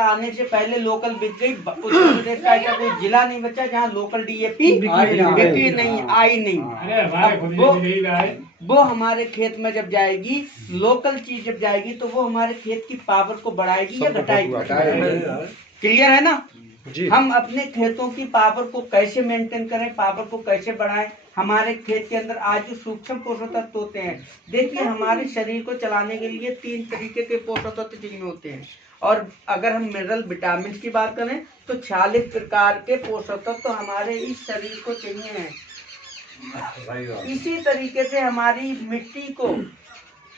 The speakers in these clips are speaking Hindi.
आने से पहले लोकल बिक गई। उत्तर प्रदेश का ऐसा कोई जिला नहीं बचा जहाँ लोकल डीएपी बिकी नहीं, आई नहीं। वो हमारे खेत में जब जाएगी, लोकल चीज जब जाएगी तो वो हमारे खेत की पावर को बढ़ाएगी या घटाएगी? क्लियर है ना जी। हम अपने खेतों की पावर को कैसे मेंटेन करें, पावर को कैसे बढ़ाएं? हमारे खेत के अंदर आज जो सूक्ष्म पोषक तत्व होते हैं, देखिए हमारे शरीर को चलाने के लिए 3 तरीके के पोषक तत्व चाहिए होते हैं। और अगर हम मिनरल विटामिन की बात करें तो 46 प्रकार के पोषक तत्व हमारे इस शरीर को चाहिए हैं। इसी तरीके से हमारी मिट्टी को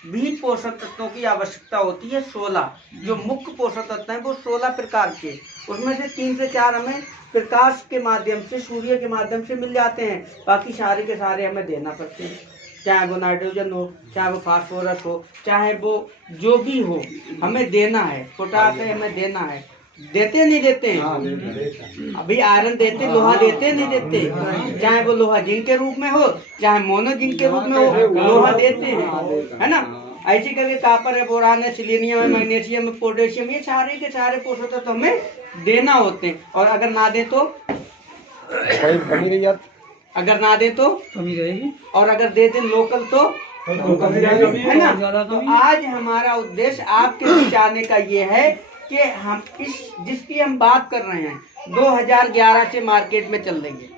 भी पोषक तत्वों की आवश्यकता होती है। 16 जो मुख्य पोषक तत्व हैं वो 16 प्रकार के, उसमें से 3 से 4 हमें प्रकाश के माध्यम से, सूर्य के माध्यम से मिल जाते हैं, बाकी सारे के सारे हमें देना पड़ते हैं। चाहे वो नाइट्रोजन हो, चाहे वो फास्फोरस हो, चाहे वो जो भी हो, हमें देना है। पोटाश है, हमें देना है। देते नहीं देते हैं? अभी आयरन देते, लोहा देते नहीं देते? चाहे वो लोहा जिंक के रूप में हो, चाहे मोनो जिंक के रूप में हो, लोहा देते हैं, है ना? ऐसी करके कापर है, बोरान है, सिलीनियम है, मैग्नीशियम है, पोटेशियम, ये सारे के सारे पोषक तत्व हमें देना होते हैं। और अगर ना दे तो अगर ना दे तो कमी रहेगी, और अगर दे दे लोकल तो है ना? तो आज हमारा उद्देश्य आपके बीच आने का ये है कि हम जिसकी हम बात कर रहे हैं 2011 से मार्केट में चल रही है।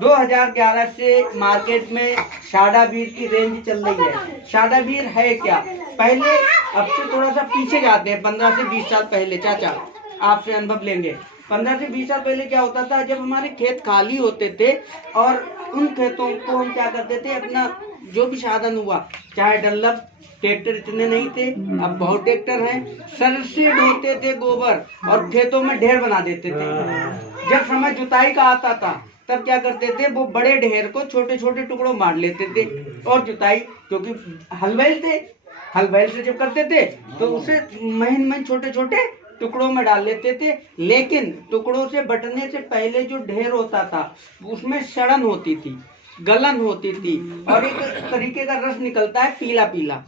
2011 से मार्केट में शाडावीर की रेंज चल रही है। शाडावीर है क्या? पहले, अब से थोड़ा सा पीछे जाते हैं, 15 से 20 साल पहले। चाचा आपसे अनुभव लेंगे। 15 से 20 साल पहले क्या होता था, जब हमारे खेत खाली होते थे और उन खेतों को हम क्या करते थे, अपना जो भी साधन हुआ, चाहे डल्लप, ट्रैक्टर इतने नहीं थे, अब बहुत ट्रैक्टर हैं, सर से ढोते थे गोबर और खेतों में ढेर बना देते थे। जब समय जुताई का आता था तब क्या करते थे, वो बड़े ढेर को छोटे छोटे टुकड़ों मार लेते थे और जुताई, क्योंकि हल बैल से जब करते थे तो उसे महीन छोटे छोटे टुकड़ों में डाल लेते थे। लेकिन टुकड़ों से बटने से पहले जो ढेर होता था उसमें सड़न होती थी, गलन होती थी, और एक तरीके का रस निकलता है पीला पीला।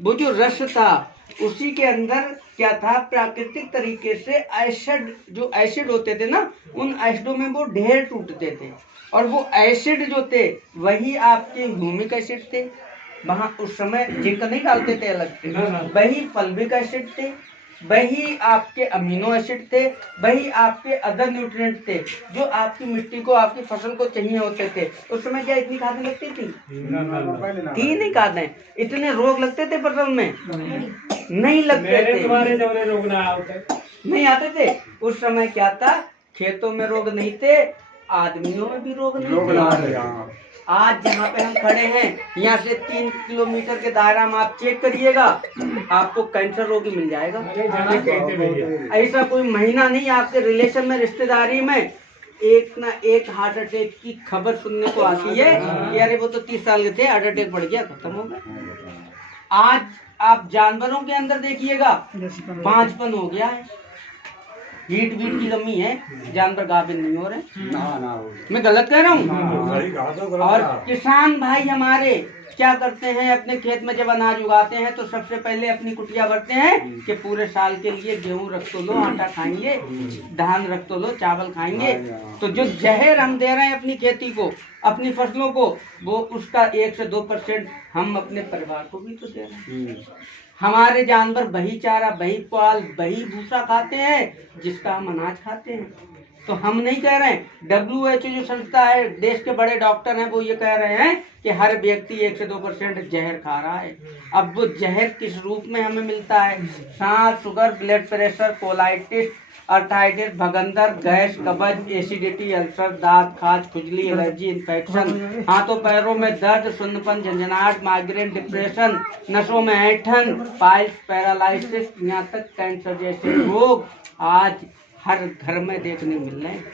वो जो रस था उसी के अंदर क्या था, प्राकृतिक तरीके से एसिड, जो एसिड होते थे ना, उन एसिडों में वो ढेर टूटते थे। और वो एसिड जो थे वही आपके ह्यूमिक एसिड थे। वहाँ उस समय जिंक नहीं डालते थे अलग से, वही फल्विक एसिड थे, वही आपके अमीनो एसिड थे, वही आपके अदर न्यूट्रिएंट थे जो आपकी मिट्टी को, आपकी फसल को चाहिए होते थे। उस समय क्या इतनी खादें लगती थी? नहीं खादें। इतने रोग लगते थे फसल में? नहीं लगते थे, नहीं आते थे। उस समय क्या था, खेतों में रोग नहीं थे, आदमियों में भी रोग नहीं थे। आज जहाँ पे हम खड़े हैं, यहाँ से 3 किलोमीटर के दायरा में आप चेक करिएगा, आपको कैंसर रोगी मिल जाएगा। ऐसा कोई महीना नहीं आपके रिलेशन में, रिश्तेदारी में एक ना एक हार्ट अटैक की खबर सुनने को आती है कि अरे वो तो 30 साल के थे, हार्ट अटैक बढ़ गया, खत्म हो गया। आज आप जानवरों के अंदर देखिएगा, 5पन हो गया है, हीट वीट की कमी है, जानवर गाभिन नहीं हो रहे। मैं गलत कह रहा हूँ? और किसान भाई हमारे क्या करते हैं, अपने खेत में जब अनाज उगाते हैं तो सबसे पहले अपनी कुटिया भरते हैं कि पूरे साल के लिए गेहूं रख तो लो, आटा खाएंगे, धान रख तो लो, चावल खाएंगे। तो जो जहर हम दे रहे हैं अपनी खेती को, अपनी फसलों को, वो उसका 1 से 2% हम अपने परिवार को भी तो दे रहे हैं। हमारे जानवर वही चारा, वही पाल, वही भूसा खाते हैं जिसका हम अनाज खाते हैं। तो हम नहीं कह रहे हैं, WHO जो संस्था है, देश के बड़े डॉक्टर हैं, वो ये कह रहे हैं कि हर व्यक्ति 1 से 2% जहर खा रहा है। अब वो जहर किस रूप में हमें मिलता है? सांस, sugar, blood pressure, colitis, arthritis, भगंदर, गैस, कब्ज, एसिडिटी, अल्सर, दांत, खाज, खुजली, एलर्जी, इन्फेक्शन, हाथों पैरों में दर्द, सुन्नपन, झंझनाहट, माइग्रेन, डिप्रेशन, नसों में ऐंठन, पाइल्स, पैरालाइसिस, यहाँ तक कैंसर जैसे रोग आज हर घर में देखने मिल रहे हैं।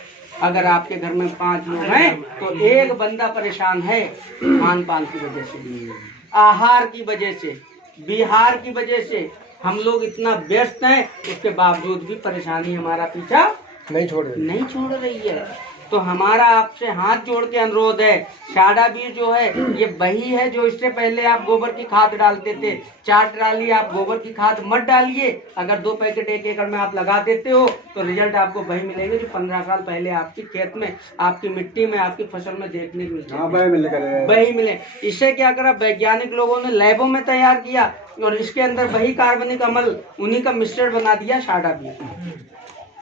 अगर आपके घर में 5 लोग हैं तो एक बंदा परेशान है खान पान की वजह से, आहार की वजह से, बिहार की वजह से। हम लोग इतना व्यस्त हैं, उसके बावजूद भी परेशानी हमारा पीछा नहीं छोड़ रही है। तो हमारा आपसे हाथ जोड़ के अनुरोध है, शाडा बीज जो है ये वही है जो इससे पहले आप गोबर की खाद डालते थे। 4 ट्राली आप गोबर की खाद मत डालिए, अगर 2 पैकेट 1 एकड़ में आप लगा देते हो तो रिजल्ट आपको वही मिलेंगे जो 15 साल पहले आपकी खेत में, आपकी मिट्टी में, आपकी फसल में देखने को मिलते, वही मिले। इससे क्या करा, वैज्ञानिक लोगों ने लैबों में तैयार किया और इसके अंदर वही कार्बनिक अम्ल उन्हीं का मिश्रण बना दिया शाडा बीज।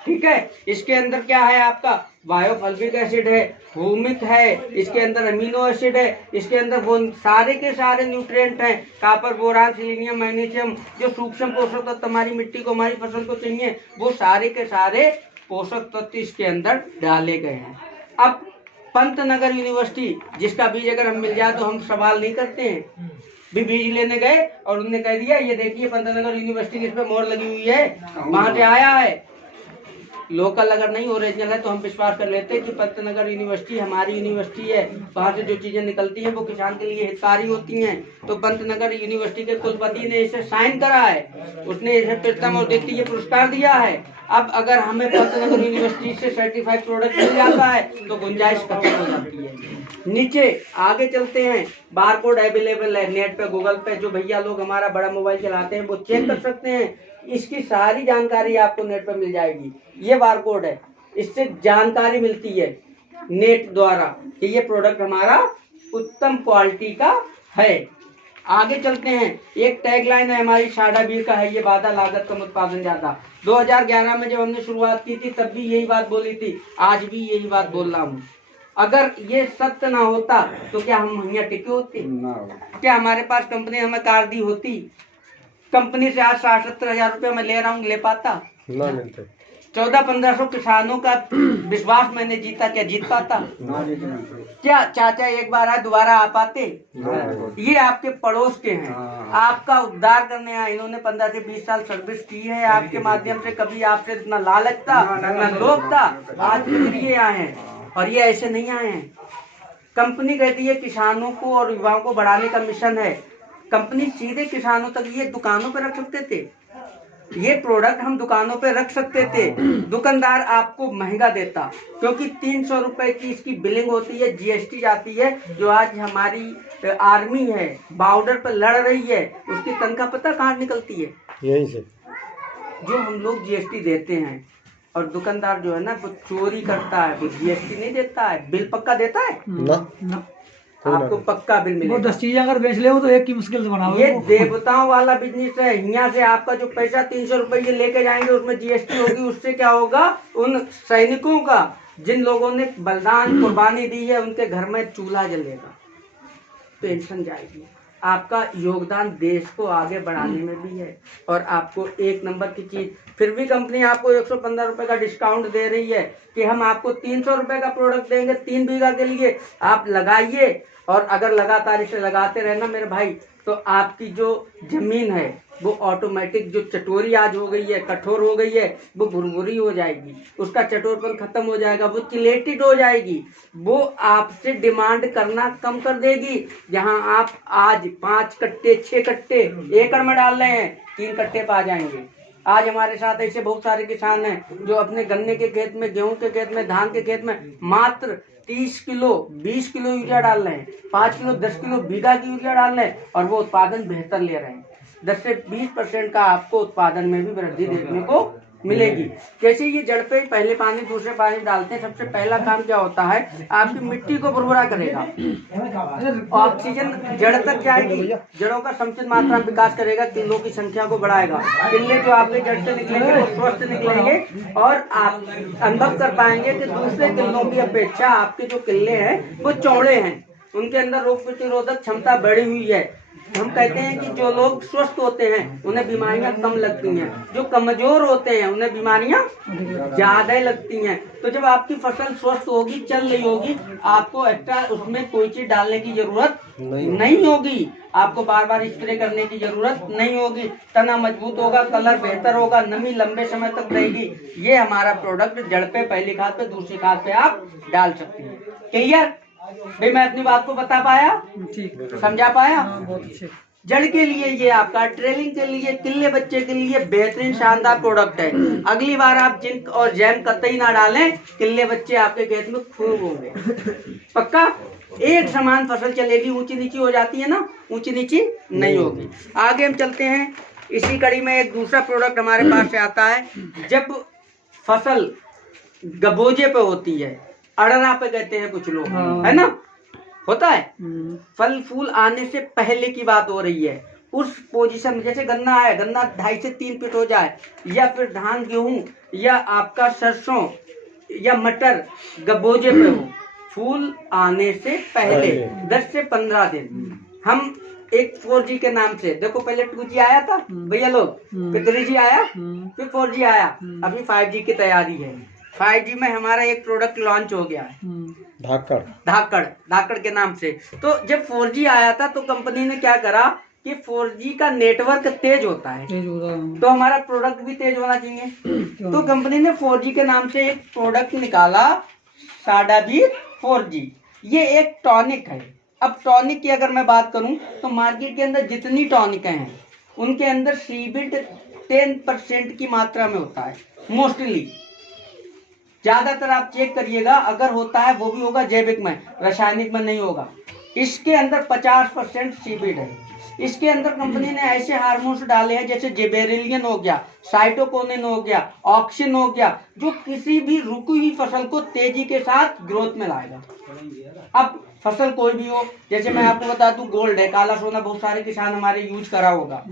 ठीक है, इसके अंदर क्या है आपका बायोफल्विक एसिड है, ह्यूमिक है, इसके अंदर अमीनो एसिड है, इसके अंदर वो सारे के सारे न्यूट्रिएंट हैं, कॉपर, बोरान, सिलीनियम, मैग्नीशियम, जो सूक्ष्म पोषक तत्व हमारी मिट्टी को, हमारी फसल को चाहिए, वो सारे के सारे पोषक तत्व इसके अंदर डाले गए हैं। अब पंतनगर यूनिवर्सिटी जिसका बीज अगर हम मिल जाए तो हम सवाल नहीं करते हैं, भी बीज लेने गए और उन्होंने कह दिया ये देखिए पंतनगर यूनिवर्सिटी की इस पे मोहर लगी हुई है, वहां से आया है। लोकल अगर नहीं ओरिजिनल है तो हम विश्वास कर लेते हैं कि पंतनगर यूनिवर्सिटी हमारी यूनिवर्सिटी है, वहाँ से जो चीजें निकलती हैं वो किसान के लिए हितकारी होती हैं। तो पंतनगर यूनिवर्सिटी के कुलपति ने इसे साइन करा है, उसने इसे प्रथम और द्वितीय पुरस्कार दिया है। अब अगर हमें पंतनगर यूनिवर्सिटी से सर्टिफाइड प्रोडक्ट मिल जाता है तो गुंजाइश खत्म हो जाती है। नीचे आगे चलते हैं, बारकोड अवेलेबल है नेट पे, गूगल पे, जो भैया लोग हमारा बड़ा मोबाइल चलाते हैं वो चेक कर सकते हैं, इसकी सारी जानकारी आपको नेट पर मिल जाएगी। ये बारकोड है, इससे जानकारी मिलती है नेट द्वारा कि ये प्रोडक्ट हमारा उत्तम क्वालिटी का है। आगे चलते हैं, एक टैगलाइन है हमारी शाडा बीज का है, ये वादा लागत कम उत्पादन ज्यादा। 2011 में जब हमने शुरुआत की थी तब भी यही बात बोली थी, आज भी यही बात बोल रहा हूँ। अगर ये सत्य ना होता तो क्या हम यहाँ टिके होते? क्या हमारे पास कंपनी हमें कार दी होती? कंपनी से आज 60-70 रुपये मैं ले रहा हूँ, ले पाता? 1400-1500 किसानों का विश्वास मैंने जीता, क्या जीत पाता? क्या चाचा एक बार आए दोबारा आ पाते? ये आपके पड़ोस के हैं, आपका उद्धार करने आए, इन्होंने 15 से 20 साल सर्विस की है आपके माध्यम से, कभी आपसे इतना लालच था ना लोभ था, आज फिर ये आए हैं। और ये ऐसे नहीं आए हैं, कंपनी कहती है किसानों को और युवाओं को बढ़ाने का मिशन है, कंपनी सीधे किसानों तक ये दुकानों पे रख सकते थे, ये प्रोडक्ट हम दुकानों पे रख सकते थे, दुकानदार आपको महंगा देता, क्योंकि 300 रुपए की इसकी बिलिंग होती है, जीएसटी जाती है। जो आज हमारी आर्मी है बॉर्डर पर लड़ रही है, उसकी तनख्वाह पता कहाँ निकलती है? यहीं से, जो हम लोग जीएसटी देते हैं। और दुकानदार जो है ना वो चोरी करता है, वो जीएसटी नहीं देता है, बिल पक्का देता है ना, आपको पक्का बिल मिलेगा। वो 10 चीजें अगर बेच ले तो एक की मुश्किल से बनाओ। ये देवताओं वाला बिजनेस है, यहाँ से आपका जो पैसा 300 रुपये लेके जाएंगे उसमें जीएसटी होगी, उससे क्या होगा, उन सैनिकों का जिन लोगों ने बलिदान कुर्बानी दी है उनके घर में चूल्हा जलेगा, पेंशन जाएगी, आपका योगदान देश को आगे बढ़ाने में भी है। और आपको एक नंबर की चीज, फिर भी कंपनी आपको 115 रुपए का डिस्काउंट दे रही है कि हम आपको 300 रुपए का प्रोडक्ट देंगे 3 बीघा के लिए, आप लगाइए। और अगर लगातार इसे लगाते रहना मेरे भाई, तो आपकी जो जमीन है वो ऑटोमेटिक, जो चटोरी आज हो गई है, कठोर हो गई है, वो भुरभुरी हो जाएगी, उसका चटोरपन खत्म हो जाएगा, वो चिलेटेड हो जाएगी, वो आपसे डिमांड करना कम कर देगी। जहां आप आज 5 कट्टे 6 कट्टे एकड़ में डाल रहे हैं, 3 कट्टे पा जाएंगे। आज हमारे साथ ऐसे बहुत सारे किसान हैं जो अपने गन्ने के खेत में, गेहूं के खेत में, धान के खेत में मात्र 30 किलो 20 किलो यूरिया डाल रहे हैं, 5 किलो 10 किलो बीघा की यूरिया डाल रहे हैं, और वो उत्पादन बेहतर ले रहे हैं। 10 से 20% का आपको उत्पादन में भी वृद्धि देखने को मिलेगी। जैसे ये जड़ पे पहले पानी दूसरे पानी डालते हैं, सबसे पहला काम क्या होता है, आपकी मिट्टी को भुरभुरा करेगा, ऑक्सीजन जड़ तक जाएगी, जड़ों का समुचित मात्रा में विकास करेगा, किल्लों की संख्या को बढ़ाएगा, किल्ले जो आपके जड़ से निकलेंगे वो स्वस्थ निकलेंगे, और आप अनुभव कर पाएंगे कि दूसरे किल्लों की अपेक्षा आपके जो किल्ले हैं वो चौड़े हैं, उनके अंदर रोग प्रतिरोधक क्षमता बढ़ी हुई है। हम कहते हैं कि जो लोग स्वस्थ होते हैं उन्हें बीमारियां कम लगती हैं, जो कमजोर होते हैं उन्हें बीमारियां ज्यादा लगती हैं। तो जब आपकी फसल स्वस्थ होगी, चल रही होगी, आपको एक्स्ट्रा उसमें कोई चीज डालने की जरूरत नहीं होगी, आपको बार बार स्प्रे करने की जरूरत नहीं होगी, तना मजबूत होगा, कलर बेहतर होगा, नमी लंबे समय तक रहेगी। ये हमारा प्रोडक्ट जड़ पे पहली खाद पे दूसरी खाद पे आप डाल सकते हैं। क्लियर भाई, मैं अपनी बात को बता पाया, ठीक समझा पाया? बहुत अच्छे। जड़ के लिए ये आपका ट्रेलिंग के लिए, किल्ले बच्चे के लिए बेहतरीन शानदार प्रोडक्ट है। अगली बार आप जिंक और जैम कतई ना डालें, किल्ले बच्चे आपके खेत में खूब होंगे। पक्का एक समान फसल चलेगी, ऊंची नीची हो जाती है ना, ऊंची नीची नहीं होगी। आगे हम चलते हैं। इसी कड़ी में एक दूसरा प्रोडक्ट हमारे पास से आता है। जब फसल गबोजे पे होती है, अड़रा पे कहते हैं कुछ लोग, है ना, होता है, फल फूल आने से पहले की बात हो रही है। उस पोजीशन में जैसे गन्ना है, गन्ना 2.5 से 3 फीट हो जाए, या फिर धान गेहूं या आपका सरसों या मटर गबोजे पे हो, फूल आने से पहले 10 से 15 दिन हम एक 4G के नाम से, देखो पहले 2G आया था भैया लोग, फिर 3G आया, फिर 4G आया, अभी 5G की तैयारी है। 5G में हमारा एक प्रोडक्ट लॉन्च हो गया है, धाकड़ के नाम से। तो जब 4G आया था तो कंपनी ने क्या करा कि 4G का नेटवर्क तेज होता है, तो हमारा प्रोडक्ट भी तेज होना चाहिए। तो कंपनी ने 4G के नाम से एक प्रोडक्ट निकाला, साडावीर 4G। ये एक टॉनिक है। अब टॉनिक की अगर मैं बात करूं तो मार्केट के अंदर जितनी टॉनिक हैं उनके अंदर सीबिट 10% की मात्रा में होता है मोस्टली। ज्यादातर आप चेक करिएगा, अगर होता है वो भी होगा जैविक में, रासायनिक में नहीं होगा। इसके अंदर 50% सीबिट है। इसके अंदर कंपनी ने ऐसे हार्मोन्स डाले हैं जैसे जिबेरेलिन हो गया, साइटोकिनिन हो गया, ऑक्सिन हो गया, जो किसी भी रुकी हुई फसल को तेजी के साथ ग्रोथ में लाएगा। अब फसल कोई भी हो, जैसे मैं आपको बता दूं गोल्ड है, काला सोना बहुत सारे किसान हमारे यूज करा होगा।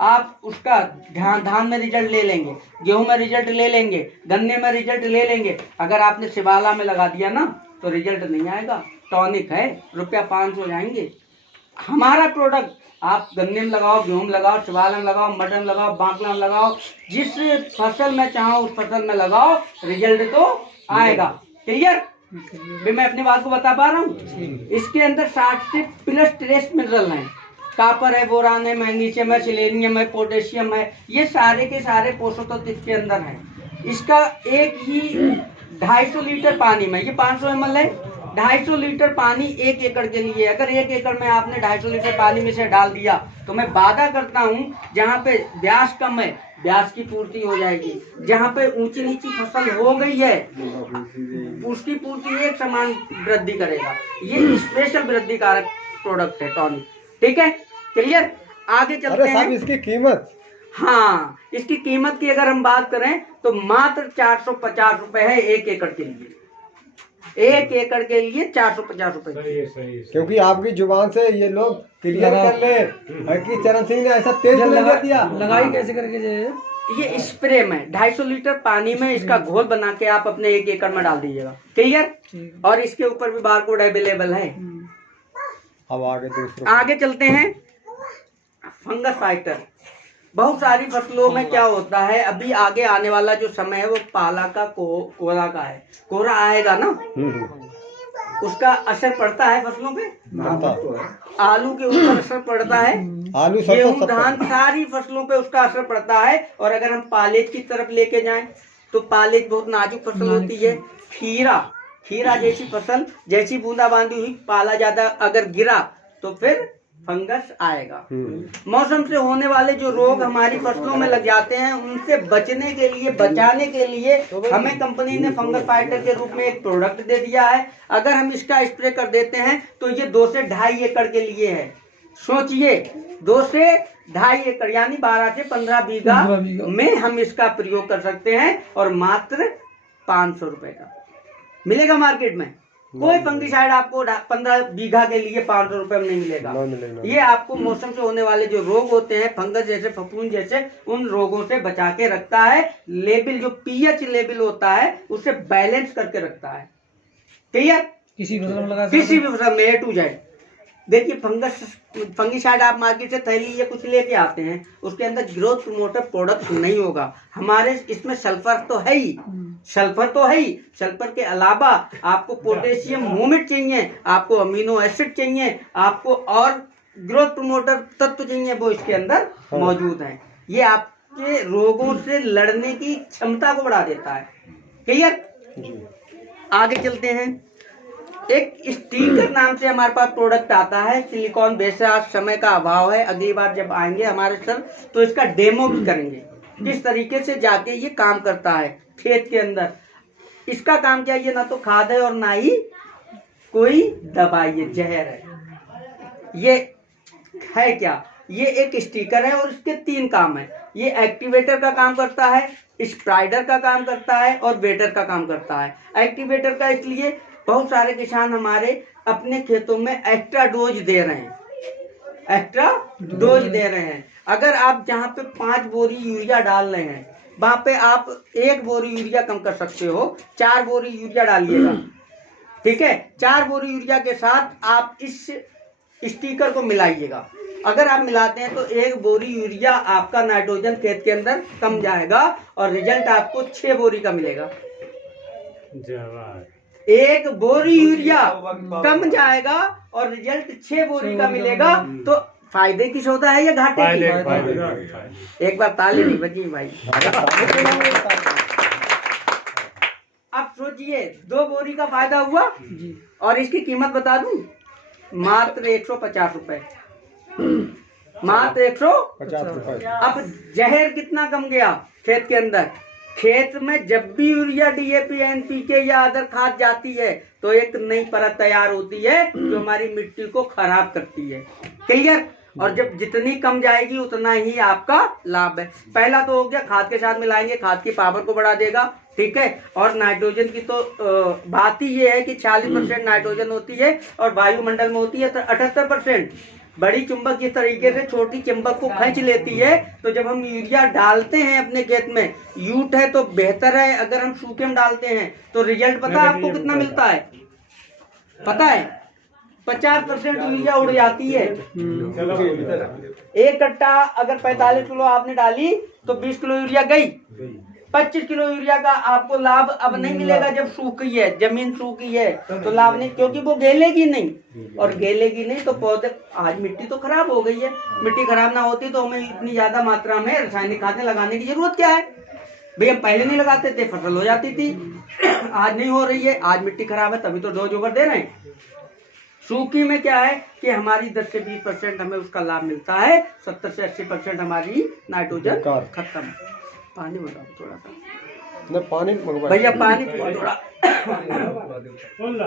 आप उसका धान में रिजल्ट ले लेंगे, गेहूं में रिजल्ट ले लेंगे, गन्ने में रिजल्ट ले लेंगे। अगर आपने शिवाला में लगा दिया ना तो रिजल्ट नहीं आएगा। टॉनिक है, ₹500 जाएंगे। हमारा प्रोडक्ट आप गन्ने में लगाओ, गेहूं में लगाओ, शिवाला में लगाओ, मटर में लगाओ, बांकला में लगाओ, जिस फसल में चाहो उस फसल में लगाओ, रिजल्ट तो आएगा। क्लियर? भी मैं अपनी बात को बता पा रहा हूँ। इसके अंदर 60 से प्लस ट्रेस मिनरल हैं। कापर है, बोरान है, मैग्नीशियम है, सिलेनियम है, पोटेशियम है, ये सारे के सारे पोषक तत्व इसके अंदर हैं। इसका एक ही 250 लीटर पानी में, ये 500 ml है, 250 लीटर पानी 1 एकड़ के लिए। अगर 1 एकड़ में आपने 250 लीटर पानी में से डाल दिया तो मैं वादा करता हूँ जहाँ पे ब्यास कम है ब्यास की पूर्ति हो जाएगी, जहाँ पे ऊंची नीची फसल हो गई है उसकी पूर्ति एक समान वृद्धि करेगा। ये स्पेशल वृद्धि कारक प्रोडक्ट है टॉनिक। ठीक है, क्लियर? आगे चलते हैं। इसकी कीमत, हाँ, इसकी कीमत की अगर हम बात करें तो मात्र 450 रुपए है 1 एकड़ के लिए। 1 एकड़ के लिए 450 रुपए। क्योंकि आपकी जुबान से ये लोग क्लियर कर ले कि चरण सिंह ने ऐसा तेज लगा दिया। लगाई कैसे करके ये स्प्रे में 250 लीटर पानी में इसका घोल बना के आप अपने 1 एकड़ में डाल दीजिएगा। क्लियर? और इसके ऊपर भी बारकोड अवेलेबल है। अब आगे चलते हैं। Fungus fighter. बहुत सारी फसलों में क्या होता है, अभी आगे आने वाला जो समय है वो पाला का कोहरा का है। कोहरा आएगा ना, उसका असर पड़ता है फसलों पे। आलू के ऊपर असर पड़ता है, आलू गेहूं धान सारी फसलों पे उसका असर पड़ता है। और अगर हम पालेज की तरफ लेके जाएं तो पालेज बहुत नाजुक फसल होती है। खीरा जैसी फसल, जैसी बूंदाबांदी हुई, पाला ज्यादा अगर गिरा तो फिर फंगस आएगा। मौसम से होने वाले जो रोग हमारी फसलों में लग जाते हैं उनसे बचने के लिए, बचाने के लिए हमें कंपनी ने फंगस फाइटर के रूप में एक प्रोडक्ट दे दिया है। अगर हम इसका स्प्रे कर देते हैं तो ये 2 से 2.5 एकड़ के लिए है। सोचिए, 2 से 2.5 एकड़ यानी 12 से 15 बीघा में हम इसका प्रयोग कर सकते हैं और मात्र 500 रुपए का मिलेगा मार्केट में। कोई फंगिसाइड आपको 15 बीघा के लिए 500 रुपए में नहीं मिलेगा। ये आपको मौसम से होने वाले जो रोग होते हैं, फंगस जैसे, फफूंद जैसे, उन रोगों से बचा के रखता है। लेवल जो पीएच लेवल होता है उसे बैलेंस करके रखता है। क्लियर? किसी फसल में लगा, किसी भी फसल में A to Z। देखिए, फंगिसाइड आप मार्केट से थैली या कुछ लेके आते हैं, उसके अंदर ग्रोथ प्रमोटर प्रोडक्ट नहीं होगा। हमारे इसमें सल्फर तो है ही, सल्फर के अलावा आपको पोटेशियम मूमेंट चाहिए, आपको अमीनो एसिड चाहिए, आपको और ग्रोथ प्रमोटर तत्व चाहिए, वो इसके अंदर मौजूद है। ये आपके रोगों से लड़ने की क्षमता को बढ़ा देता है। क्लियर? आगे चलते हैं। एक स्टिकर नाम से हमारे पास प्रोडक्ट आता है, सिलिकॉन बेस है। आज समय का अभाव है, अगली बार जब आएंगे हमारे सर तो इसका डेमो भी करेंगे किस तरीके से जाके ये काम करता है खेत के अंदर। इसका काम क्या, ये ना तो खाद है और ना ही कोई दवाई है, जहर है। ये है क्या, ये एक स्टिकर है और इसके 3 काम है। ये एक्टिवेटर का काम करता है, स्प्राइडर का काम करता है और वेटर का काम करता है। एक्टिवेटर का इसलिए बहुत सारे किसान हमारे अपने खेतों में एक्स्ट्रा डोज दे रहे हैं, एक्स्ट्रा डोज दे रहे हैं। अगर आप जहाँ पे 5 बोरी यूरिया डाल रहे हैं वहां पे आप 1 बोरी यूरिया कम कर सकते हो, 4 बोरी यूरिया डालिएगा, ठीक है। 4 बोरी यूरिया के साथ आप इस स्टिकर को मिलाइएगा। अगर आप मिलाते हैं तो 1 बोरी यूरिया आपका नाइट्रोजन खेत के अंदर कम जाएगा और रिजल्ट आपको 6 बोरी का मिलेगा। 1 बोरी यूरिया कम जाएगा और रिजल्ट 6 बोरी का मिलेगा। तो फायदे की सौदा है या घाटे की? एक बार ताली नहीं बजी भाई। अब सोचिए 2 बोरी का फायदा हुआ और इसकी कीमत बता दूं, मात्र 150 रुपए, मात्र 150 रुपए। अब जहर कितना कम गया खेत के अंदर। खेत में जब भी यूरिया, डीएपी, एनपीके या अदर खाद जाती है तो एक नई परत तैयार होती है जो हमारी मिट्टी को खराब करती है। क्लियर? और जब जितनी कम जाएगी उतना ही आपका लाभ है। पहला तो हो गया, खाद के साथ मिलाएंगे, खाद की पावर को बढ़ा देगा, ठीक है। और नाइट्रोजन की तो बात ही ये है कि 40% नाइट्रोजन होती है और वायुमंडल में होती है 78%। बड़ी चुंबक इस तरीके से छोटी चुंबक को खींच लेती है। तो जब हम यूरिया डालते हैं अपने खेत में, यूट है तो बेहतर है। अगर हम सूखे में डालते हैं तो रिजल्ट पता है आपको कितना मिलता है? पता है 50% यूरिया उड़ जाती है। 1 कट्टा अगर 45 किलो आपने डाली तो 20 किलो यूरिया गई। 25 किलो यूरिया का आपको लाभ अब नहीं मिलेगा जब सूखी है, जमीन सूखी है तो लाभ नहीं, क्योंकि वो गेलेगी नहीं। और गेलेगी नहीं तो पौधे, आज मिट्टी तो खराब हो गई है, मिट्टी खराब ना होती तो हमें इतनी ज्यादा मात्रा में रासायनिक खादें लगाने की जरूरत क्या है भाई। हम पहले नहीं लगाते थे, फसल हो जाती थी। आज नहीं हो रही है, आज मिट्टी खराब है तभी तो डोज ओवर दे रहे हैं। सूखी में क्या है कि हमारी 10 से 20% हमें उसका लाभ मिलता है, 70 से 80% हमारी नाइट्रोजन खत्म। पानी बताओ थोड़ा सा, पानी भैया पानी थोड़ा।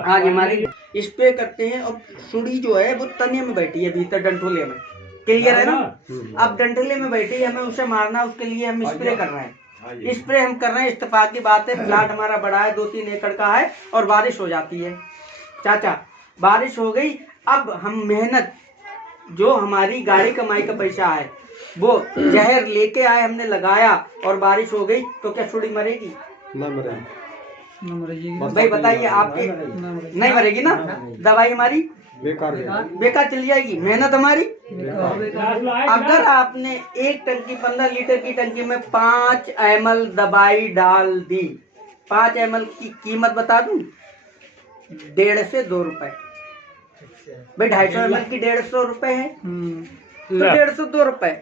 हाँ, हमारी स्प्रे करते हैं और सुड़ी जो है वो तने में बैठी है भीतर डंठोले में। क्लियर है ना? अब डंठोले में बैठी है, हमें उसे मारना, उसके लिए हम स्प्रे कर रहे हैं। स्प्रे हम कर रहे हैं, इत्तेफाक की बात है, प्लाट हमारा बड़ा है, 2-3 एकड़ का है और बारिश हो जाती है। चाचा बारिश हो गई, अब हम मेहनत जो हमारी गाड़ी कमाई का पैसा है वो जहर लेके आए, हमने लगाया और बारिश हो गई तो क्या सुड़ी मरेगी? ना मरेगी भाई बताइए, आपके नहीं मरेगी ना? दवाई हमारी बेकार चली जाएगी, मेहनत हमारी। अगर आपने 1 टंकी 15 लीटर की टंकी में 5 ml दवाई डाल दी, 5 ml की कीमत बता दूं, 1.5 से 2 रुपए। भाई 250 ml की 150 रुपए है तो 150 2 रुपए।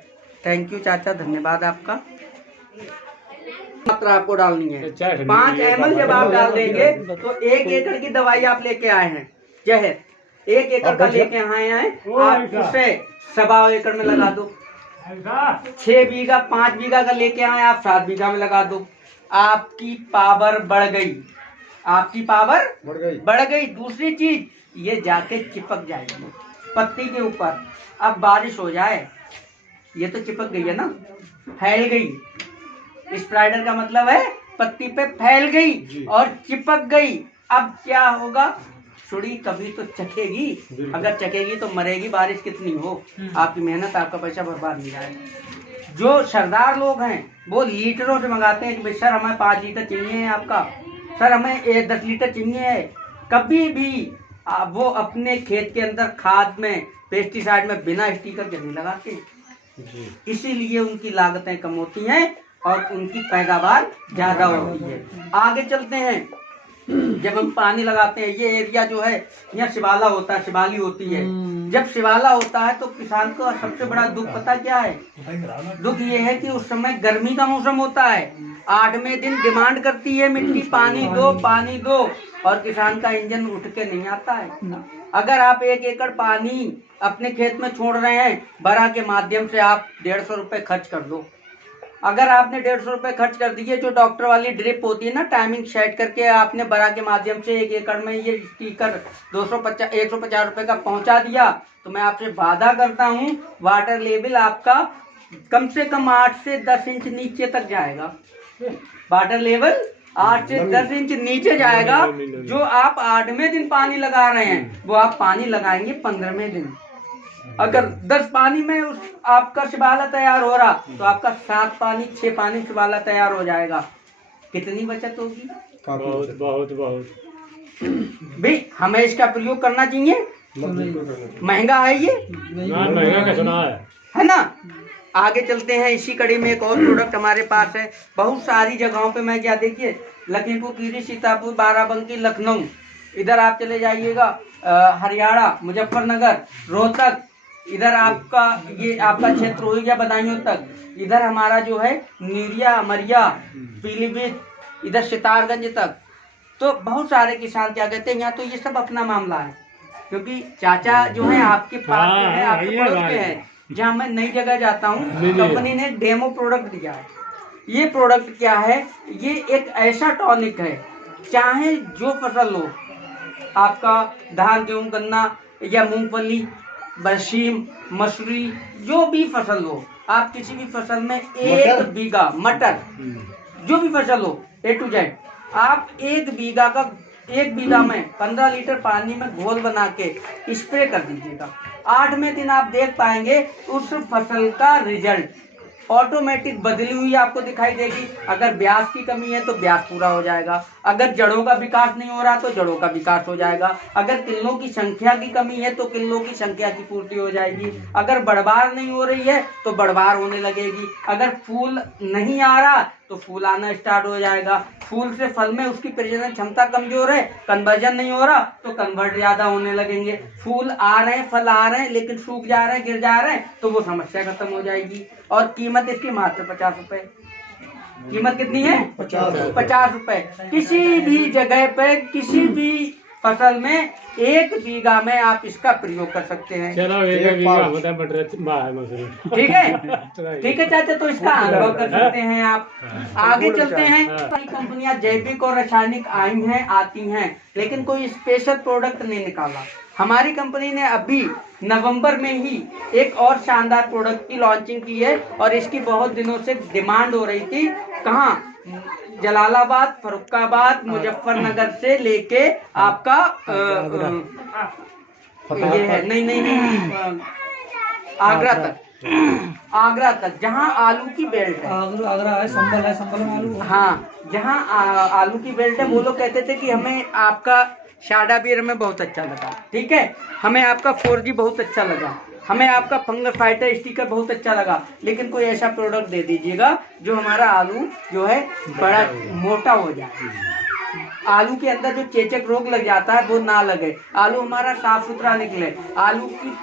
थैंक यू चाचा, धन्यवाद आपका। मात्रा आपको डालनी है 5 ml। जब आप डाल देंगे तो 1 एकड़ की दवाई आप लेके आए हैं, जहर 1 एकड़ का लेके आए हैं, आप उसे 1.25 एकड़ में लगा दो। 6 बीघा 5 बीघा का लेके आए, आप 7 बीघा में लगा दो। आपकी पावर बढ़ गई, आपकी पावर बढ़ गई। दूसरी चीज, ये जाके चिपक जाएगी पत्ती के ऊपर। अब बारिश हो जाए, ये तो चिपक गई है ना, फैल गई। स्प्राइडर का मतलब है पत्ती पे फैल गई और चिपक गई। अब क्या होगा? सुड़ी कभी तो चखेगी, अगर चखेगी तो मरेगी, बारिश कितनी हो, आपकी मेहनत, आपका पैसा बर्बाद नहीं जाएगा। जो सरदार लोग हैं वो लीटरों से मंगाते हैं कि भाई सर हमें 5 लीटर चाहिए है आपका, सर हमें 10 लीटर चाहिए है। कभी भी वो अपने खेत के अंदर खाद में, पेस्टिसाइड में बिना स्टिकर के नहीं लगाते, इसीलिए उनकी लागतें कम होती हैं और उनकी पैदावार ज्यादा होती है। आगे चलते हैं, जब हम पानी लगाते हैं, ये एरिया जो है यहाँ शिवाला होता है, शिवाली होती है। जब शिवाला होता है तो किसान को सबसे बड़ा दुख पता क्या है? दुख ये है कि उस समय गर्मी का मौसम होता है, 8वें दिन डिमांड करती है मिट्टी पानी दो पानी दो, और किसान का इंजन उठ के नहीं आता है। अगर आप 1 एकड़ पानी अपने खेत में छोड़ रहे हैं, बरा के माध्यम से आप 150 रुपए खर्च कर दो। अगर आपने 150 रुपए खर्च कर दिए, जो डॉक्टर वाली ड्रिप होती है ना, टाइमिंग सेट करके आपने बरा के माध्यम से 1 एकड़ में ये स्टीकर 150 रुपए का पहुंचा दिया, तो मैं आपसे वादा करता हूं वाटर लेवल आपका कम से कम 8 से 10 इंच नीचे तक जाएगा। वाटर लेवल 8 से 10 इंच नीचे जाएगा। जो आप 8वें दिन पानी लगा रहे हैं, वो आप पानी लगाएंगे 15वें दिन। अगर 10 पानी में उस आपका शिवाला तैयार हो रहा, तो आपका 7 पानी 6 पानी शिवाला तैयार हो जाएगा। कितनी बचत होगी? बहुत बहुत बहुत। भाई हमें इसका प्रयोग करना चाहिए। महंगा है ये, महंगा का सुना है ना। आगे चलते हैं, इसी कड़ी में एक और प्रोडक्ट हमारे पास है। बहुत सारी जगहों पे मैं क्या, देखिए लखीमपुर खीरी, सीतापुर, बाराबंकी, लखनऊ, इधर आप चले जाइएगा, हरियाणा, मुजफ्फरनगर, रोहतक, इधर आपका ये आपका क्षेत्र हो गया बदायूं तक, इधर हमारा जो है नीरिया, अमरिया, पीलीभीत, इधर सितारगंज तक। तो बहुत सारे किसान क्या कहते हैं, यहाँ तो ये सब अपना मामला है, क्योंकि चाचा जो है आपके पास में है, आपके पड़ोस के हैं। जहाँ मैं नई जगह जाता हूँ, कंपनी ने डेमो प्रोडक्ट दिया है। ये प्रोडक्ट क्या है? ये एक ऐसा टॉनिक है, चाहे जो फसल हो, आपका धान, गेहूं, गन्ना या मूंगफली, बरसीम, मसूरी, जो भी फसल हो, आप किसी भी फसल में 1 बीघा, मटर, जो भी फसल हो A to Z, आप 1 बीघा में 15 लीटर पानी में घोल बना के स्प्रे कर दीजिएगा। 8वें दिन आप देख पाएंगे उस फसल का रिजल्ट ऑटोमेटिक बदली हुई आपको दिखाई देगी। अगर ब्याज की कमी है तो ब्याज पूरा हो जाएगा, अगर जड़ों का विकास नहीं हो रहा तो जड़ों का विकास हो जाएगा, अगर किल्लों की संख्या की कमी है तो किल्लों की संख्या की पूर्ति हो जाएगी, अगर बढ़वार नहीं हो रही है तो बढ़वार होने लगेगी, अगर फूल नहीं आ रहा तो फूल आना स्टार्ट हो जाएगा, फूल से फल में उसकी प्रजनन क्षमता कमजोर है, कन्वर्जन नहीं हो रहा तो कन्वर्ट ज्यादा होने लगेंगे, फूल आ रहे हैं, फल आ रहे हैं लेकिन सूख जा रहे हैं, गिर जा रहे हैं, तो वो समस्या खत्म हो जाएगी। और कीमत इसकी मात्र 50 रुपए। कीमत कितनी है? 50 रुपए। किसी भी जगह पे किसी भी फसल में 1 बीघा में आप इसका प्रयोग कर सकते हैं। चलो 1 बीघा होता मसूरी। ठीक है, ठीक है चाचा, तो इसका अनुभव कर सकते हैं आप। आगे चलते हैं। कई कंपनियां जैविक और रासायनिक आई हैं, आती हैं, लेकिन कोई स्पेशल प्रोडक्ट नहीं निकाला। हमारी कंपनी ने अभी नवंबर में ही एक और शानदार प्रोडक्ट की लॉन्चिंग की है, और इसकी बहुत दिनों से डिमांड हो रही थी। कहाँ? जलालाबाद, फरुखाबाद, मुजफ्फरनगर से लेके आपका ये है नहीं आगरा तक, जहाँ आलू की बेल्ट है। आगरा है, संभल में आलू। हाँ, जहाँ आलू की बेल्ट है, वो लोग कहते थे कि हमें आपका शाडा बियर हमें बहुत अच्छा लगा, ठीक है, हमें आपका 4G बहुत अच्छा लगा, हमें आपका फंगस फाइटर स्टिकर बहुत अच्छा लगा, लेकिन कोई ऐसा प्रोडक्ट दे दीजिएगा जो हमारा आलू जो है बड़ा मोटा हो जाए, आलू के अंदर जो चेचक रोग लग जाता है वो ना लगे, आलू हमारा साफ सुथरा निकले, आलू की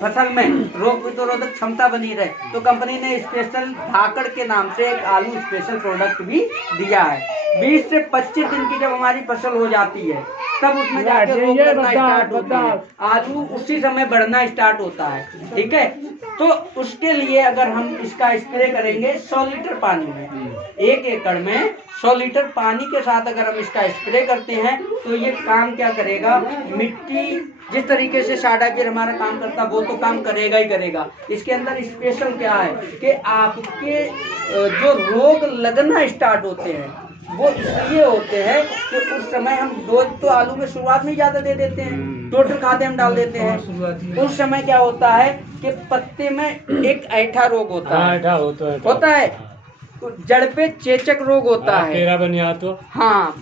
फसल में रोग प्रतिरोधक क्षमता बनी रहे। तो कंपनी ने स्पेशल धाकड़ के नाम से एक आलू स्पेशल प्रोडक्ट भी दिया है। 20 से 25 दिन की जब हमारी फसल हो जाती है, तब उसमें जाके रोग लगना स्टार्ट होता है, आलू उसी समय बढ़ना स्टार्ट होता है, ठीक है। तो उसके लिए अगर हम इसका स्प्रे करेंगे 100 लीटर पानी में, 1 एकड़ में 100 लीटर पानी के साथ अगर हम इसका स्प्रे करते हैं, तो ये काम क्या करेगा, मिट्टी जिस तरीके से शाडा बियर हमारा काम करता है वो तो काम करेगा ही करेगा। इसके अंदर स्पेशल क्या है कि आपके जो रोग लगना स्टार्ट होते हैं वो इसलिए होते हैं कि उस समय हम डोज तो आलू में शुरुआत में ज्यादा दे देते हैं, टोटल खाद हम डाल देते हैं। उस समय क्या होता है कि पत्ते में एक ऐठा रोग होता है, तो जड़ पे चेचक रोग होता है, हाँ,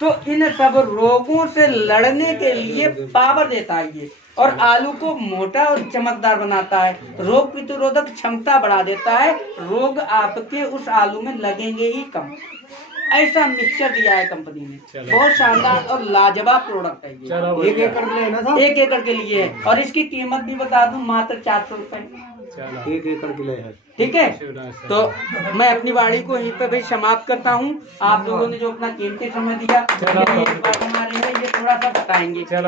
तो इन सब रोगों से लड़ने के लिए पावर देता है ये, और आलू को मोटा और चमकदार बनाता है, रोग प्रतिरोधक क्षमता बढ़ा देता है, रोग आपके उस आलू में लगेंगे ही कम। ऐसा मिक्सचर दिया है कंपनी ने, चलो। बहुत शानदार और लाजवाब प्रोडक्ट है ये। चलो 1 एकड़ के लिए है ना साहब? 1 एकड़ के लिए है और इसकी कीमत भी बता दूं मात्र 400 रुपए। चलो 1 एकड़ के लिए है। ठीक है, शिवराज तो मैं अपनी वाणी को यहीं पे भी समाप्त करता हूँ। आप लोगों ने जो अपना कीमती समय दिया, चलो। ये बात हमारे हैं, ये थोड़ा सा बताएंगे। चलो